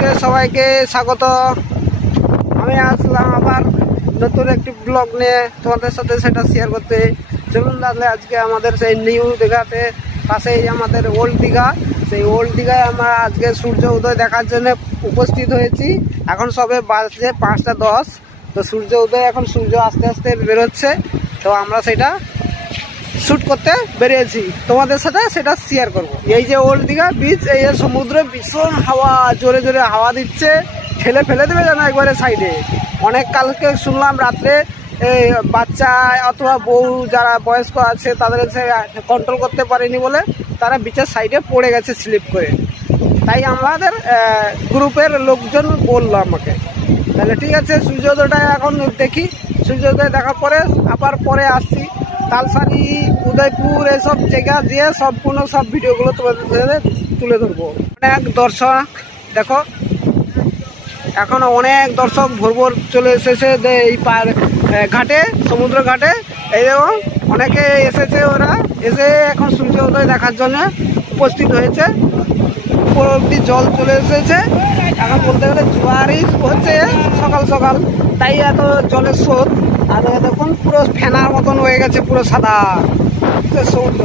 ফেসবুকে সবাইকে স্বাগত। আমি আসলাম আবার নতুন একটি ব্লগ নিয়ে তোমাদের সাথে সেটা শেয়ার করতে। চলুন তাহলে আজকে আমাদের সেই নিউ দীঘাতে পাশেই আমাদের ওল্ড দীঘা, সেই ওল্ড দীঘায় আমরা আজকে সূর্য উদয় দেখার জন্য উপস্থিত হয়েছি। এখন সবে বাজছে 5:10। তো সূর্য উদয়, এখন সূর্য আস্তে আস্তে বেরোচ্ছে। তো আমরা সেটা শ্যুট করতে বেরিয়েছি, তোমাদের সাথে সেটা শেয়ার করব। এই যে ওল্ড দীঘা বিচ, এই সমুদ্রে ভীষণ হাওয়া, জোরে জোরে হাওয়া দিচ্ছে, ঠেলে ফেলে দেবে যেন একবারে সাইডে। অনেক কালকে শুনলাম রাত্রে এই বাচ্চা অথবা বউ যারা বয়স্ক আছে তাদের কন্ট্রোল করতে পারেনি বলে তারা বিচের সাইডে পড়ে গেছে স্লিপ করে। তাই আমাদের গ্রুপের লোকজন বললো আমাকে। তাহলে ঠিক আছে, সূর্যোদয়টা এখন দেখি। সূর্যোদয় দেখার পরে আবার পরে আসছি তালসারি, উদয়পুর, এসব জায়গা দিয়ে সম্পূর্ণ সব ভিডিওগুলো তোমাদের তুলে ধরবো। অনেক দর্শক দেখো, এখন অনেক দর্শক ভোর ভোর চলে এসেছে এই ঘাটে, সমুদ্র ঘাটে। এই দেখো অনেকে এসেছে, ওরা এসে এখন সূর্য উদয় দেখার জন্য উপস্থিত হয়েছে। উপর অব্দি জল চলে এসেছে, এখন বলতে গেলে জোয়ারই হচ্ছে সকাল সকাল, তাই এত জলের স্রোত। আর দেখুন পুরো ফেনার মতন হয়ে গেছে, পুরো সাদা সমুদ্র।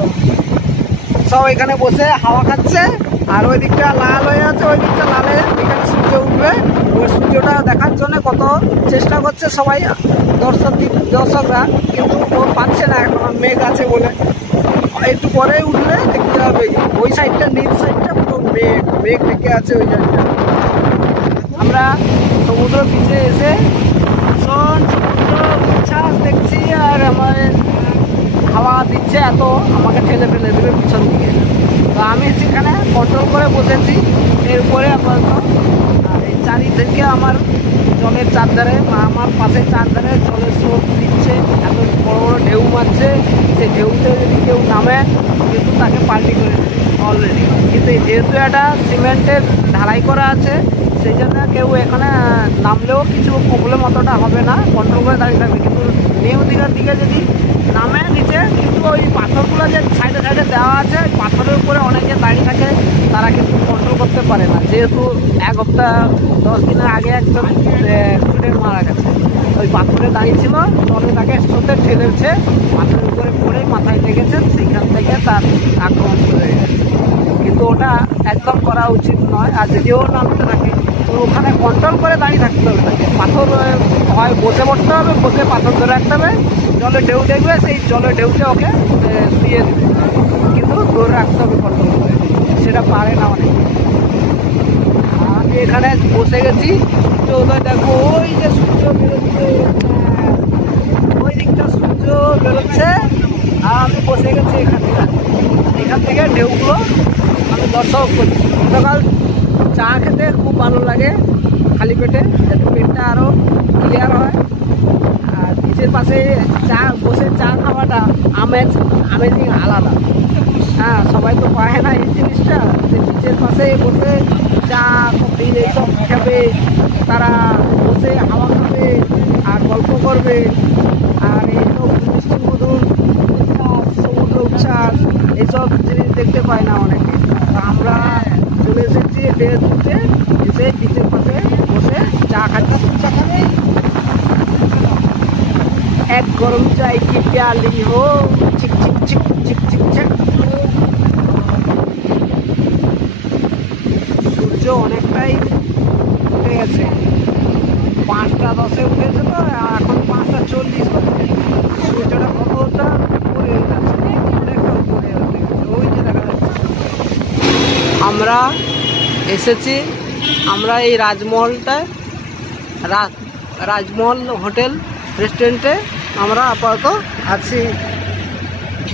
সব এখানে বসে হাওয়া খাচ্ছে, আর ওই দিকটা লাল হয়ে আছে, ওই দিকটা লালে এখানে সূর্য উঠবে। ওই সূর্যটা দেখার জন্য কত চেষ্টা করছে সবাই দর্শকরা, কিন্তু ও পাচ্ছে না এখন, মেঘ আছে বলে। একটু পরে উঠলে দেখতে হবে ওই সাইডটা, নিচ সাইডটা পুরো মেঘ মেঘ ঢেকে আছে ওই জায়গাটা। আমরা সমুদ্র বিচে এসে ভীষণ সমুদ্র উচ্ছ্বাস দেখছি, আর আমার হাওয়া দিচ্ছে এত, আমাকে ঠেলে ফেলে দেবে পিছন দিকে। তো আমি সেখানে কন্ট্রোল করে বসেছি। এরপরে আপাতত এই চারিদিকে আমার জলের চারধারে, আমার পাশে চারধারে জলের স্রোত দিচ্ছে, এত বড় বড় ঢেউ মারছে। সেই ঢেউতে যদি কেউ নামে কিন্তু তাকে পাল্টি করে দেবে অলরেডি। কিন্তু যেহেতু একটা সিমেন্টের ঢালাই করা আছে, সেই জন্য কেউ এখানে নামলেও কিছু প্রবলেম অতটা হবে না, কন্ট্রোল করে দাঁড়িয়ে থাকবে। কিন্তু নিউ দীঘার দিকে যদি নামে নিচে, কিন্তু ওই পাথরগুলো যে সাইডে সাইডে দেওয়া আছে, পাথরের উপরে অনেকে দাঁড়িয়ে থাকে, তারা কিন্তু কন্ট্রোল করতে পারে না। যেহেতু 1 সপ্তাহ 10 দিনের আগে একজন স্টুডেন্ট মারা গেছে, ওই পাথরে দাঁড়িয়েছিল, তবে তাকে স্রোতে ঠেলেছে, পাথরের উপরে পড়ে মাথায় লেগেছে, সেইখান থেকে তার আক্রমণ শুরু হয়ে গেছে। কিন্তু ওটা একদম করা উচিত নয়। আর যদিও নামতে থাকে তো ওখানে কন্ট্রোল করে দাঁড়িয়ে থাকতে হবে তাকে। পাথর হয় বসে পড়তে হবে, বসে পাথর ধরে রাখতে হবে, জলে ঢেউ দেখবে, সেই জলে ঢেউতে ওকে শুয়ে দেবে, কিন্তু ধরে রাখতে হবে কন্ট্রোল করে। সেটা পারে না অনেক। আমি এখানে বসে গেছি, সূর্য উদয় দেখো, ওই যে সূর্য বেরোচ্ছে, ওই দিকটা সূর্য বেরোচ্ছে, আর আমি বসে গেছি এখান থেকে ঢেউগুলো আমি দর্শক করছি। সকাল চা খেতে খুব ভালো লাগে খালি পেটে, যাতে পেটটা আরও ক্লিয়ার হয়। আর বিচের পাশে বসে চা খাওয়াটা আমেজিং আলাদা। হ্যাঁ, সবাই তো পায় না এই জিনিসটা, যে বিচের পাশে বসে চা কফি এইসব খাবে, তারা বসে হাওয়া খাবে আর গল্প করবে। আর এইসব মিষ্টি মধুর উচ্ছ্বাস, সমুদ্র উচ্ছ্বাস, এইসব জিনিস দেখতে পায় না অনেকে। আমরা চলে এসেছি ডেতে, এসে বিচের পাশে বসে চা খাচ্ছি। এক গরম চাই কি প্যালি হো, চিক চিক চিক চিক চিক চিক। সূর্য অনেকটাই উঠে গেছে, 5:10 উঠেছে, তো এখন 5:40 হচ্ছে। সূর্যটা কতটা উপরে যাচ্ছে, অনেকটা উপরে গেছে, ওই যে দেখা যাচ্ছে। আমরা এসেছি, আমরা এই রাজমহলটায়, রাজমহল হোটেল রেস্টুরেন্টে আমরা আপাতত আছি।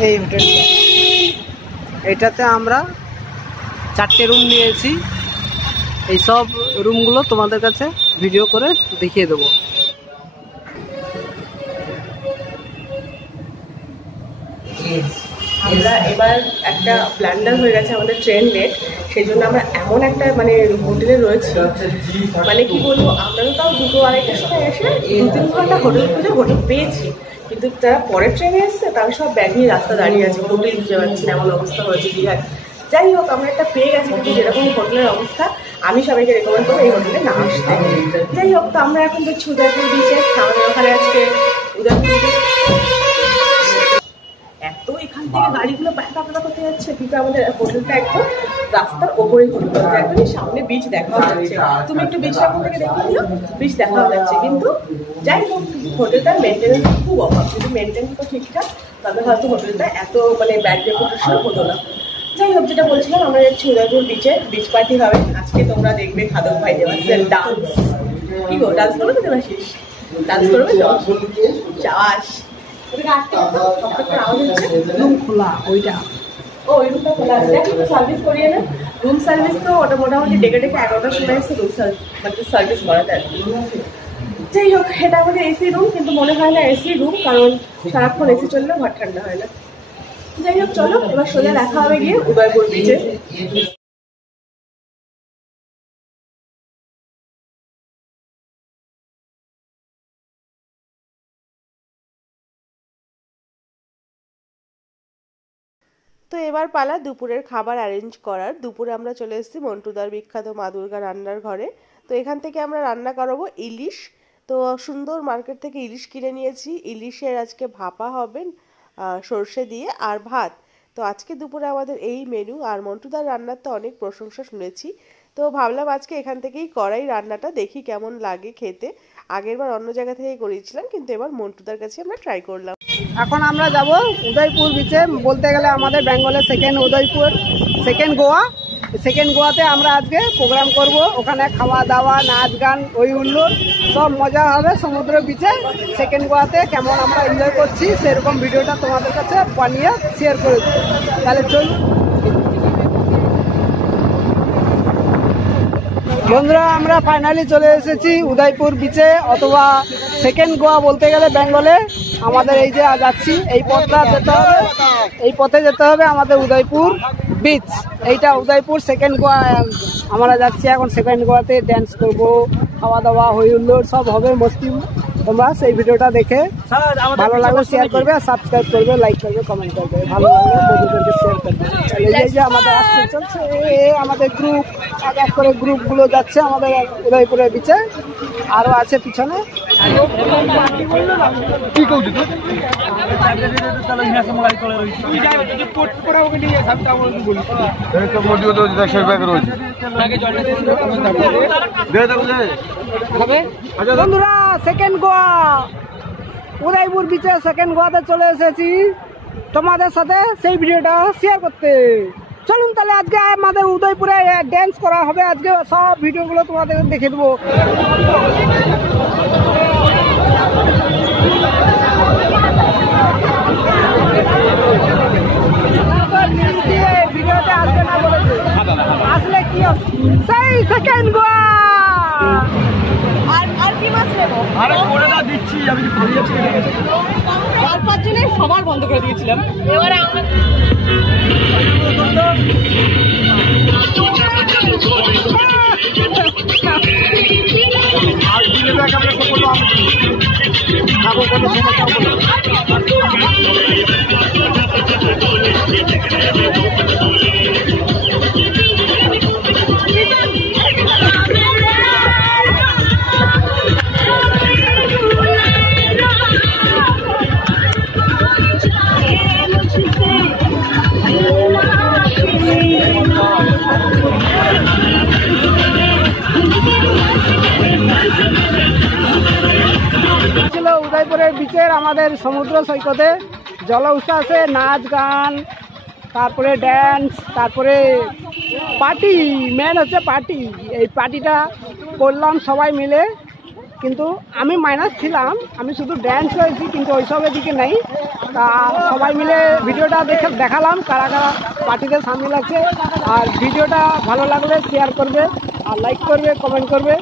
এই হোটেলটা, এটাতে আমরা 4টে রুম নিয়েছি। এই সব রুমগুলো তোমাদের কাছে ভিডিও করে দেখিয়ে দেবো। আমরা এবার একটা ব্লান্ডার হয়ে গেছে আমাদের ট্রেন লেট, সেই জন্য আমরা এমন একটা হোটেলে রয়েছি, কি বলবো, আমরা তো তাও 2-2:30টার সময় এসে 2-3 ঘন্টা হোটেল খুঁজে হোটেল পেয়েছি, কিন্তু যারা পরের ট্রেনে এসছে তারা সব ব্যাগ নিয়ে রাস্তা দাঁড়িয়ে আছে, হোটেল খুঁজে পাচ্ছে না, এমন অবস্থা হয়েছে দীঘায়। যাই হোক আমরা একটা পেয়ে গেছি, কিন্তু যেরকম হোটেলের অবস্থা আমি সবাইকে রেকমেন্ড করবো এই হোটেলে না আসতে। যাই হোক, তো আমরা এখন দেখছি উদয়পুর বিচে, আমাদের ওখানে আজকে উদয়পুর বিচে এত এখান থেকে গাড়িগুলো পাকা করতে যাচ্ছে, কিন্তু আমাদের হোটেলটা একদম রাস্তার ওপরে হোটেল, একদমই সামনে বিচ দেখা যাচ্ছে। তুমি একটু বিচটা কোন থেকে দেখে দিও, বিচ দেখা যাচ্ছে। কিন্তু যাই হোক, হোটেলটার মেনটেন্যান্স খুব অভাব, যদি মেনটেন তো ঠিকঠাক তবে হয়তো হোটেলটা এত মানে ব্যাড রেপুটেশন হতো না। যাই হোক, যেটা বলছিলাম, আমরা যাচ্ছি উদয়পুর বিচে, বিচ পার্টি হবে আজকে। তোমরা দেখবে খাদক ভাই দেবাশিসের ডান্স। কি গো, ডান্স করবে তো দেবাশিস? ডান্স করবে তো? চাস রুম খোলা, ওইটা ওই রুমটা খোলা আছে, সার্ভিস করিয়ে না। রুম সার্ভিস তো ওটা মোটামুটি ডেকে 11টার সময় এসে রুম সার্ভিস করাতে আর কি। যাই হোক, এটা আমাদের এসি রুম, কিন্তু মনে হয় না এসি রুম, কারণ সারাক্ষণ এসি চললেও ঘর ঠান্ডা হয় না। যাই হোক, চলো এবার সোজা দেখা হবে গিয়ে উদয়পুর বিচে। তো এবার পালা দুপুরের খাবার অ্যারেঞ্জ করার। দুপুরে আমরা চলে এসেছি মন্টুদার বিখ্যাত মা দুর্গা রান্নার ঘরে। তো এখান থেকে আমরা রান্না করাবো ইলিশ। তো সুন্দর মার্কেট থেকে ইলিশ কিনে নিয়েছি। ইলিশের আজকে ভাপা হবে সর্ষে দিয়ে, আর ভাত। তো আজকে দুপুরে আমাদের এই মেনু। আর মন্টুদার রান্নার তো অনেক প্রশংসা শুনেছি, তো ভাবলাম আজকে এখান থেকেই করাই রান্নাটা, দেখি কেমন লাগে খেতে। আগেরবার অন্য জায়গা থেকে করিয়েছিলাম, কিন্তু এবার মন্টুদার কাছে আমরা ট্রাই করলাম। এখন আমরা যাব উদয়পুর বিচে, বলতে গেলে আমাদের বেঙ্গলের second Udaipur, second Goa. Second গোয়াতে আমরা আজকে প্রোগ্রাম করব। ওখানে খাওয়া দাওয়া, নাচ গান, ওই হুল্লোড় সব মজা হবে সমুদ্র বিচে। সেকেন্ড গোয়াতে কেমন আমরা এনজয় করছি সেরকম ভিডিওটা তোমাদের কাছে বানিয়ে শেয়ার করে দেবো। তাহলে চলুন বন্ধুরা, আমরা ফাইনালি চলে এসেছি উদয়পুর বিচে, অথবা সেকেন্ড গোয়া বলতে গেলে বেঙ্গলে। আমাদের এই যে যাচ্ছি এই পথটা যেতে হবে, এই পথে যেতে হবে আমাদের উদয়পুর বিচ। এইটা উদয়পুর সেকেন্ড গোয়া আমরা যাচ্ছি এখন। সেকেন্ড গোয়াতে ড্যান্স করবো, খাওয়া দাওয়া, হই হুল্লোড় সব হবে, মস্তি। তোমরা সেই ভিডিওটা দেখে ভালো লাগলে শেয়ার করবে, আর সাবস্ক্রাইব করবে, লাইক করবে, কমেন্ট করবে, ভালো লাগলে বন্ধুদেরকে শেয়ার করবে। এই যে আমাদের আসছে চলছে আমাদের গ্রুপ, এক এক করে গ্রুপগুলো যাচ্ছে আমাদের উদয়পুরের বিচে। আরও আছে পিছনে। কি করছি বন্ধুরা, সেকেন্ড গোয়া উদয়পুর বিচে সেকেন্ড গোয়াতে চলে এসেছি তোমাদের সাথে সেই ভিডিওটা শেয়ার করতে। চলুন তাহলে আজকে আমাদের উদয়পুরে ড্যান্স করা হবে, আজকে সব ভিডিওগুলো তোমাদের দেখে দেবো। ভিডিওতে আসবে না বলেছে, আসলে কি সেই সেকেন্ড গোয়া। আর কি মাছ নেবো? আরে করে না দিচ্ছি আমি, তারপর জন্য সবার বন্ধ করে দিয়েছিলাম। এবারে আমরা আর দিলে ব্যাগ আমরা করবো, আমি খাবো কোনো সমস্যা হবে না। উদয়পুরের বিচের আমাদের সমুদ্র সৈকতে জল উচ্ছ্বাসে নাচ গান, তারপরে ড্যান্স, তারপরে পার্টি। মেন হচ্ছে পার্টি। এই পার্টিটা করলাম সবাই মিলে, কিন্তু আমি মাইনাস ছিলাম, আমি শুধু ড্যান্স করেছি, কিন্তু ওইসবের দিকে নেই। তা সবাই মিলে ভিডিওটা দেখালাম কারা কারা পার্টিতে সামিল আছে। আর ভিডিওটা ভালো লাগলে শেয়ার করবে, আর লাইক করবে, কমেন্ট করবে,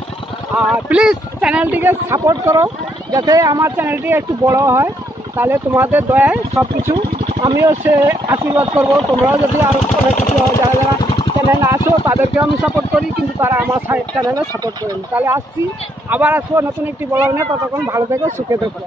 আর প্লিজ চ্যানেলটিকে সাপোর্ট করো যাতে আমার চ্যানেলটি একটু বড় হয়। তাহলে তোমাদের দয়ায় সব কিছু আমিও সে আশীর্বাদ করবো। তোমরাও যদি আরও অনেক কিছু যারা যারা চ্যানেলে আসো তাদেরকেও আমি সাপোর্ট করি, কিন্তু তারা আমার চ্যানেলে সাপোর্ট করেন। তাহলে আসছি, আবার আসবো নতুন একটি ব্লগ নিয়ে। ততক্ষণ ভালো থেকো, সুখে থেকো।